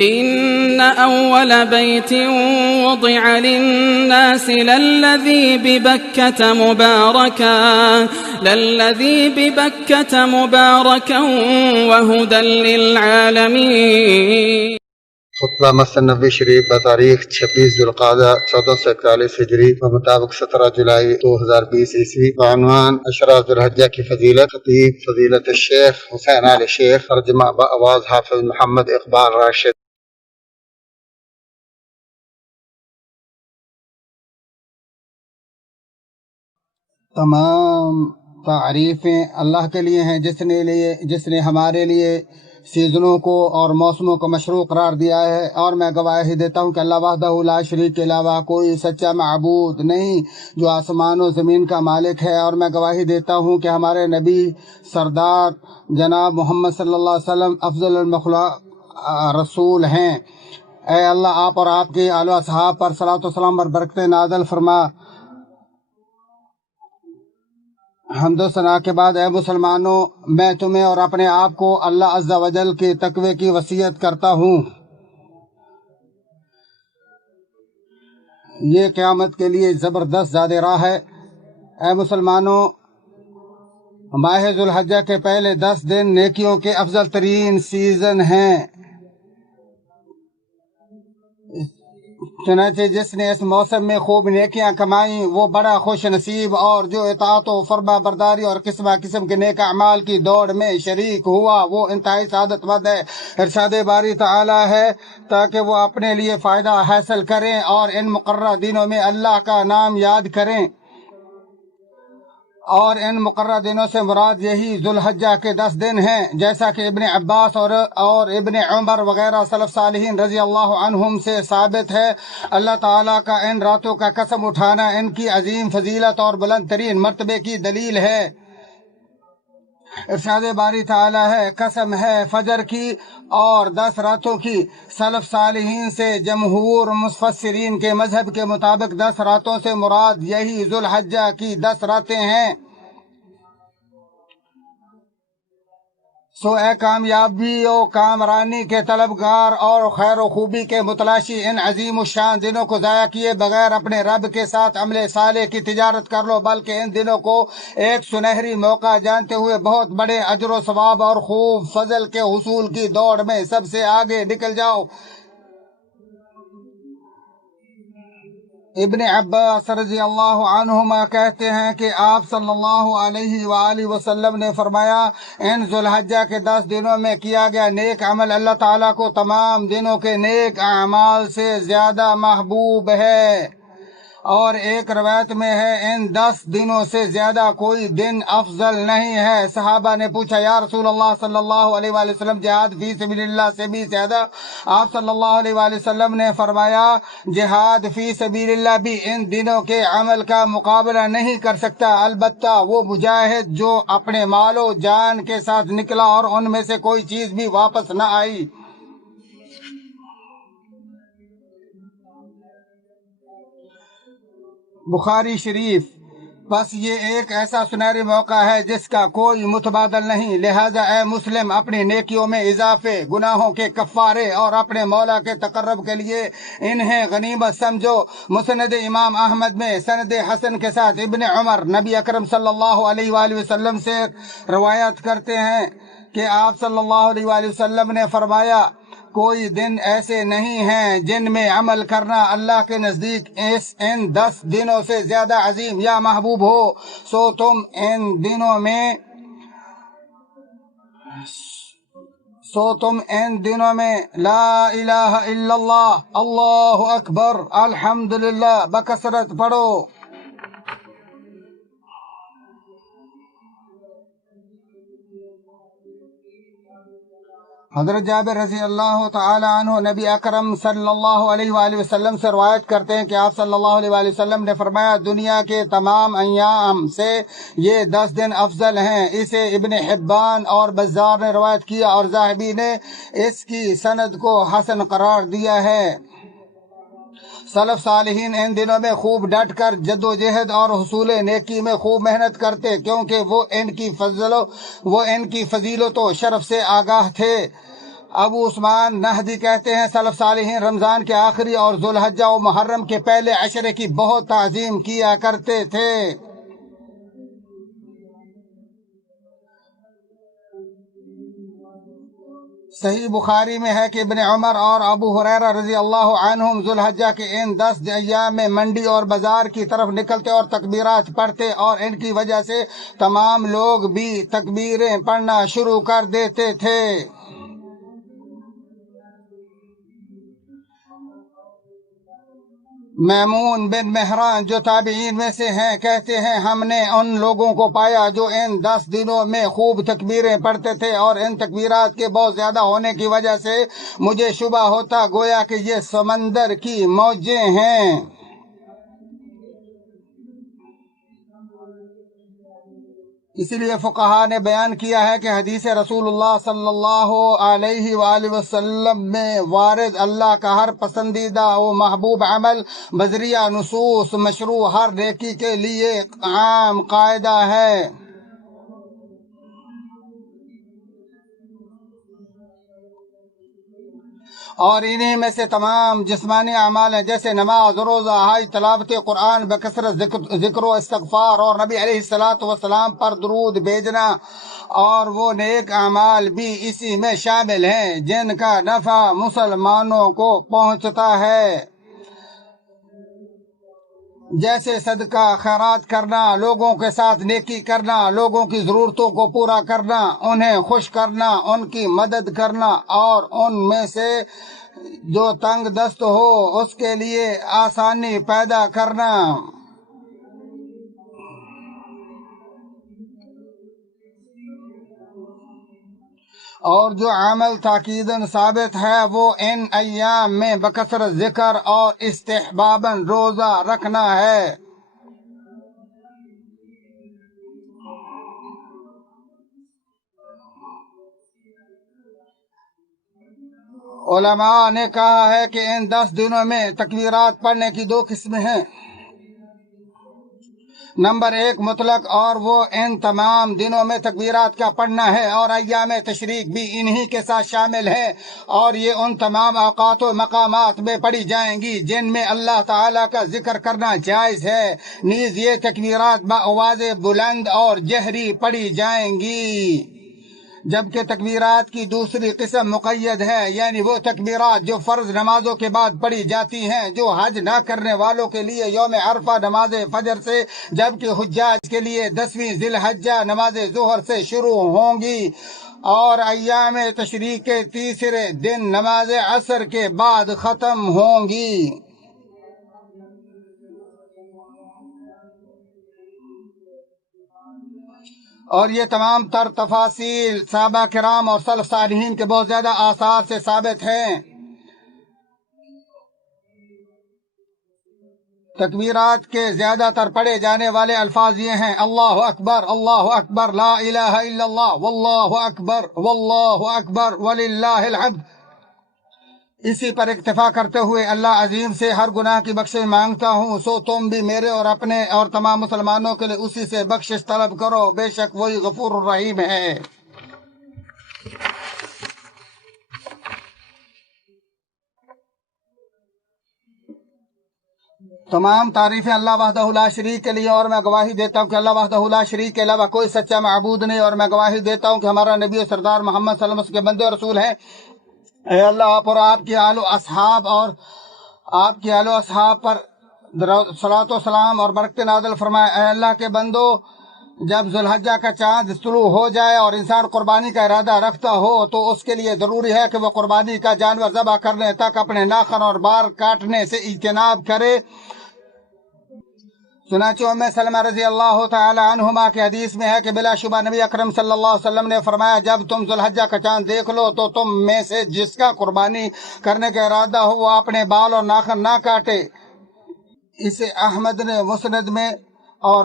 إن أول بيت وضع للناس للذي ببكة مباركا وهدى للعالمين۔ خطبہ مسند نبوی شریف بتاریخ 26 ذوالقعدہ 1441 ہجری بمطابق 17 جولائی 2020 عیسوی۔ بعنوان اشراء ذوالحجہ کی فضیلت۔ خطیب فضیلت الشیخ حسین علی شیخ، ترجمہ بآواز حافظ محمد اقبال راشد۔ تمام تعریفیں اللہ کے لیے ہیں جس نے ہمارے لیے سیزنوں کو اور موسموں کو مشروع قرار دیا ہے، اور میں گواہی دیتا ہوں کہ اللہ وحدہ لا شریک کے علاوہ کوئی سچا معبود نہیں جو آسمان و زمین کا مالک ہے، اور میں گواہی دیتا ہوں کہ ہمارے نبی سردار جناب محمد صلی اللہ علیہ وسلم افضل المخلوق رسول ہیں۔ اے اللہ، آپ اور آپ کے آل و اصحاب پر صلاۃ و سلام اور برکتیں نازل فرما۔ حمد و ثنا کے بعد اے مسلمانوں، میں تمہیں اور اپنے آپ کو اللہ عز و جل کے تقوی کی وصیت کرتا ہوں۔ یہ قیامت کے لیے زبردست زاد راہ ہے۔ اے مسلمانوں، ماہ ذوالحجہ کے پہلے 10 دن نیکیوں کے افضل ترین سیزن ہیں۔ چنانچہ جس نے اس موسم میں خوب نیکیاں کمائیں وہ بڑا خوش نصیب، اور جو اطاعت و فرما برداری اور قسم قسم کے نیک اعمال کی دوڑ میں شریک ہوا وہ انتہائی سعادت مند ہے۔ ارشاد باری تعالی ہے تاکہ وہ اپنے لیے فائدہ حاصل کریں اور ان مقررہ دنوں میں اللہ کا نام یاد کریں، اور ان مقررہ دنوں سے مراد یہی ذوالحجہ کے 10 دن ہیں، جیسا کہ ابن عباس اور ابن عمر وغیرہ سلف صالحین رضی اللہ عنہم سے ثابت ہے۔ اللہ تعالیٰ کا ان راتوں کا قسم اٹھانا ان کی عظیم فضیلت اور بلند ترین مرتبے کی دلیل ہے۔ ارشاد باری تعالی ہے، قسم ہے فجر کی اور 10 راتوں کی۔ سلف صالحین سے جمہور مفسرین کے مذہب کے مطابق 10 راتوں سے مراد یہی ذوالحجہ کی 10 راتیں ہیں۔ سو اے کامیابی و کامرانی کے طلبگار اور خیر و خوبی کے متلاشی، ان عظیم الشان دنوں کو ضائع کیے بغیر اپنے رب کے ساتھ عمل صالح کی تجارت کر لو، بلکہ ان دنوں کو ایک سنہری موقع جانتے ہوئے بہت بڑے اجر و ثواب اور خوب فضل کے حصول کی دوڑ میں سب سے آگے نکل جاؤ۔ ابن عباس رضی اللہ عنہما کہتے ہیں کہ آپ صلی اللہ علیہ وآلہ وسلم نے فرمایا، ان ذوالحجہ کے 10 دنوں میں کیا گیا نیک عمل اللہ تعالیٰ کو تمام دنوں کے نیک اعمال سے زیادہ محبوب ہے۔ اور ایک روایت میں ہے، ان 10 دنوں سے زیادہ کوئی دن افضل نہیں ہے۔ صحابہ نے پوچھا، یا رسول اللہ صلی اللہ علیہ وآلہ وسلم، جہاد فی سبیل اللہ سے بھی زیادہ؟ آپ صلی اللہ علیہ وآلہ وسلم نے فرمایا، جہاد فی سبیل اللہ بھی ان دنوں کے عمل کا مقابلہ نہیں کر سکتا، البتہ وہ مجاہد جو اپنے مال و جان کے ساتھ نکلا اور ان میں سے کوئی چیز بھی واپس نہ آئی۔ بخاری شریف۔ بس یہ ایک ایسا سنہری موقع ہے جس کا کوئی متبادل نہیں، لہذا اے مسلم اپنی نیکیوں میں اضافے، گناہوں کے کفارے اور اپنے مولا کے تقرب کے لیے انہیں غنیمت سمجھو۔ مسند امام احمد میں سند حسن کے ساتھ ابن عمر نبی اکرم صلی اللہ علیہ وآلہ وسلم سے روایت کرتے ہیں کہ آپ صلی اللہ علیہ وآلہ وسلم نے فرمایا، کوئی دن ایسے نہیں ہیں جن میں عمل کرنا اللہ کے نزدیک ان 10 دنوں سے زیادہ عظیم یا محبوب ہو، سو تم ان دنوں میں لا الہ الا اللہ، اللہ اکبر، الحمدللہ بکثرت پڑھو۔ حضرت جابر رضی اللہ تعالی عنہ نبی اکرم صلی اللہ علیہ وآلہ وسلم سے روایت کرتے ہیں کہ آپ صلی اللہ علیہ وآلہ وسلم نے فرمایا، دنیا کے تمام ایام سے یہ 10 دن افضل ہیں۔ اسے ابن حبان اور بزار نے روایت کیا اور ذاہبی نے اس کی سند کو حسن قرار دیا ہے۔ سلف صالحین ان دنوں میں خوب ڈٹ کر جد و جہد اور حصول نیکی میں خوب محنت کرتے، کیونکہ وہ ان کی فضیلت و شرف سے آگاہ تھے۔ ابو عثمان نہدی کہتے ہیں سلف صالحین رمضان کے آخری اور ذوالحجہ و محرم کے پہلے عشرے کی بہت تعظیم کیا کرتے تھے۔ صحیح بخاری میں ہے کہ ابن عمر اور ابو ہریرہ رضی اللہ عنہم ذوالحجہ کے ان 10 ایام میں منڈی اور بازار کی طرف نکلتے اور تکبیرات پڑھتے، اور ان کی وجہ سے تمام لوگ بھی تکبیریں پڑھنا شروع کر دیتے تھے۔ میمون بن مہران جو تابعین میں سے ہیں کہتے ہیں ہم نے ان لوگوں کو پایا جو ان 10 دنوں میں خوب تکبیریں پڑھتے تھے، اور ان تکبیرات کے بہت زیادہ ہونے کی وجہ سے مجھے شبہ ہوتا گویا کہ یہ سمندر کی موجیں ہیں۔ اسی لیے فقہاء نے بیان کیا ہے کہ حدیث رسول اللہ صلی اللہ علیہ وآلہ وسلم میں وارد اللہ کا ہر پسندیدہ و محبوب عمل بذریعہ نصوص مشروع ہر نیکی کے لیے عام قاعدہ ہے۔ اور انہی میں سے تمام جسمانی اعمال ہیں، جیسے نماز، روزہ، حج، تلاوت قرآن بکثرت ذکر و استغفار، اور نبی علیہ السلام پر درود بھیجنا، اور وہ نیک اعمال بھی اسی میں شامل ہیں جن کا نفع مسلمانوں کو پہنچتا ہے، جیسے صدقہ خیرات کرنا، لوگوں کے ساتھ نیکی کرنا، لوگوں کی ضرورتوں کو پورا کرنا، انہیں خوش کرنا، ان کی مدد کرنا، اور ان میں سے جو تنگ دست ہو اس کے لیے آسانی پیدا کرنا۔ اور جو عمل تاکیداً ثابت ہے وہ ان ایام میں بکثرت ذکر اور استحباباً روزہ رکھنا ہے۔ علماء نے کہا ہے کہ ان 10 دنوں میں تکبیرات پڑھنے کی 2 قسمیں ہیں۔ نمبر 1 مطلق، اور وہ ان تمام دنوں میں تکبیرات کا پڑھنا ہے، اور ایام تشریق بھی انہی کے ساتھ شامل ہے، اور یہ ان تمام اوقات و مقامات میں پڑھی جائیں گی جن میں اللہ تعالیٰ کا ذکر کرنا جائز ہے۔ نیز یہ تکبیرات بآواز بلند اور جہری پڑھی جائیں گی، جبکہ تکبیرات کی دوسری قسم مقید ہے، یعنی وہ تکبیرات جو فرض نمازوں کے بعد پڑھی جاتی ہیں، جو حج نہ کرنے والوں کے لیے یوم عرفہ نماز فجر سے، جبکہ حجاج کے لیے 10ویں ذی الحجہ نماز ظہر سے شروع ہوں گی، اور ایام تشریق کے تیسرے دن نماز عصر کے بعد ختم ہوں گی۔ اور یہ تمام تر تفاصیل صحابہ کرام اور سلف صالحین کے بہت زیادہ آثار سے ثابت ہیں۔ تکبیرات کے زیادہ تر پڑھے جانے والے الفاظ یہ ہیں: اللہ اکبر، لا الہ الا اللہ، واللہ اکبر وللہ الحمد۔ اسی پر اکتفا کرتے ہوئے اللہ عظیم سے ہر گناہ کی بخشش مانگتا ہوں، سو تم بھی میرے اور اپنے اور تمام مسلمانوں کے لیے اسی سے بخشش طلب کرو، بے شک وہی غفور الرحیم ہے۔ تمام تعریفیں اللہ وحدہ لا شریک کے لیے، اور میں گواہی دیتا ہوں کہ اللہ وحدہ لا شریک کے علاوہ کوئی سچا معبود نہیں، اور میں گواہی دیتا ہوں کہ ہمارا نبی سردار محمد صلی اللہ علیہ وسلم کے بندے اور رسول ہیں۔ اے اللہ، آپ اور آپ کے آل و اصحاب پر صلاۃ و سلام اور برکت نازل فرمائے۔ اے اللہ کے بندو، جب ذوالحجہ کا چاند طلوع ہو جائے اور انسان قربانی کا ارادہ رکھتا ہو تو اس کے لیے ضروری ہے کہ وہ قربانی کا جانور ذبح کرنے تک اپنے ناخن اور بار کاٹنے سے اجتناب کرے۔ چنانچہ ام سلمہ رضی اللہ تعالی عنہما کی حدیث میں ہے کہ بلا شبہ نبی اکرم صلی اللہ علیہ وسلم نے فرمایا، جب تم ذوالحجہ کا چاند دیکھ لو تو تم میں سے جس کا قربانی کرنے کا ارادہ ہو وہ اپنے بال اور ناخن نہ کاٹے۔ اسے احمد نے مسند میں اور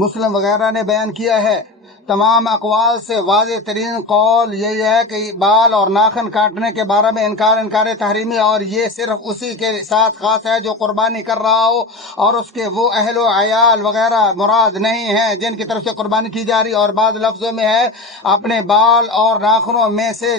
مسلم وغیرہ نے بیان کیا ہے۔ تمام اقوال سے واضح ترین قول یہی ہے کہ بال اور ناخن کاٹنے کے بارے میں انکار تحریمی، اور یہ صرف اسی کے ساتھ خاص ہے جو قربانی کر رہا ہو، اور اس کے وہ اہل و عیال وغیرہ مراد نہیں ہیں جن کی طرف سے قربانی کی جا رہی، اور بعض لفظوں میں ہے اپنے بال اور ناخنوں میں سے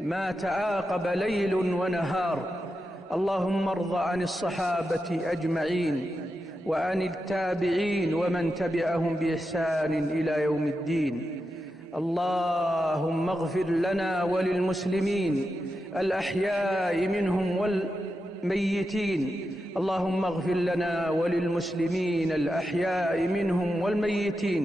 ما تعاقب ليل ونهار. اللهم ارض عن الصحابة أجمعين وعن التابعين ومن تبعهم بإحسان إلى يوم الدين. اللهم اغفر لنا وللمسلمين الأحياء منهم والميتين. اللهم اغفر لنا وللمسلمين الأحياء منهم والميتين.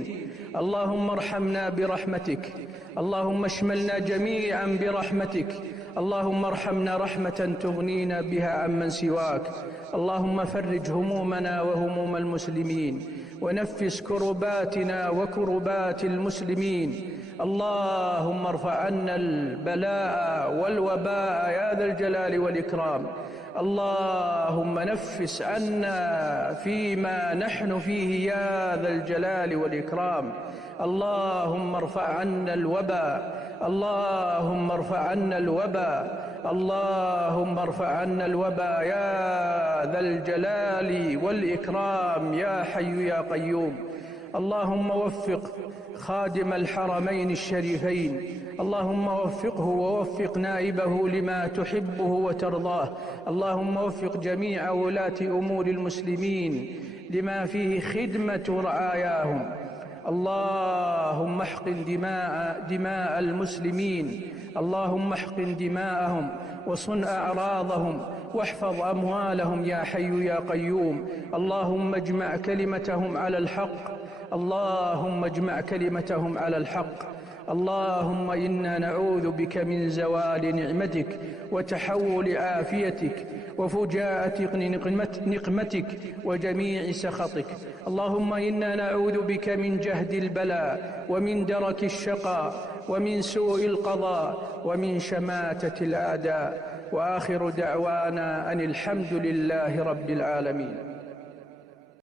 اللهم ارحمنا برحمتك. اللهم اشملنا جميعا برحمتك. اللهم ارحمنا رحمة تغنينا بها عمن سواك. اللهم فرج همومنا وهموم المسلمين ونفس كرباتنا وكربات المسلمين. اللهم ارفع عنا البلاء والوباء يا ذا الجلال والإكرام. اللهم نفس عنا فيما نحن فيه يا ذا الجلال والإكرام. اللهم ارفع عنا الوباء. اللهم ارفع عنا الوباء. اللهم ارفع عنا الوباء يا ذا الجلال والإكرام يا حي يا قيوم. اللهم وفق خادم الحرمين الشريفين. اللهم وفقه ووفق نائبه لما تحبه وترضاه. اللهم وفق جميع ولاة أمور المسلمين لما فيه خدمة رعاياهم. اللهم احقن دماء المسلمين. اللهم احقن دماءهم وصن أعراضهم واحفظ أموالهم يا حي يا قيوم. اللهم اجمع كلمتهم على الحق. اللهم اجمع كلمتهم على الحق. اللهم إنا نعوذ بك من زوال نعمتك وتحول عافيتك وفجاءة نقمتك وجميع سخطك. اللهم إنا نعوذ بك من جهد البلاء ومن درك الشقاء ومن سوء القضاء ومن شماتة الأعداء. وآخر دعوانا أن الحمد لله رب العالمين.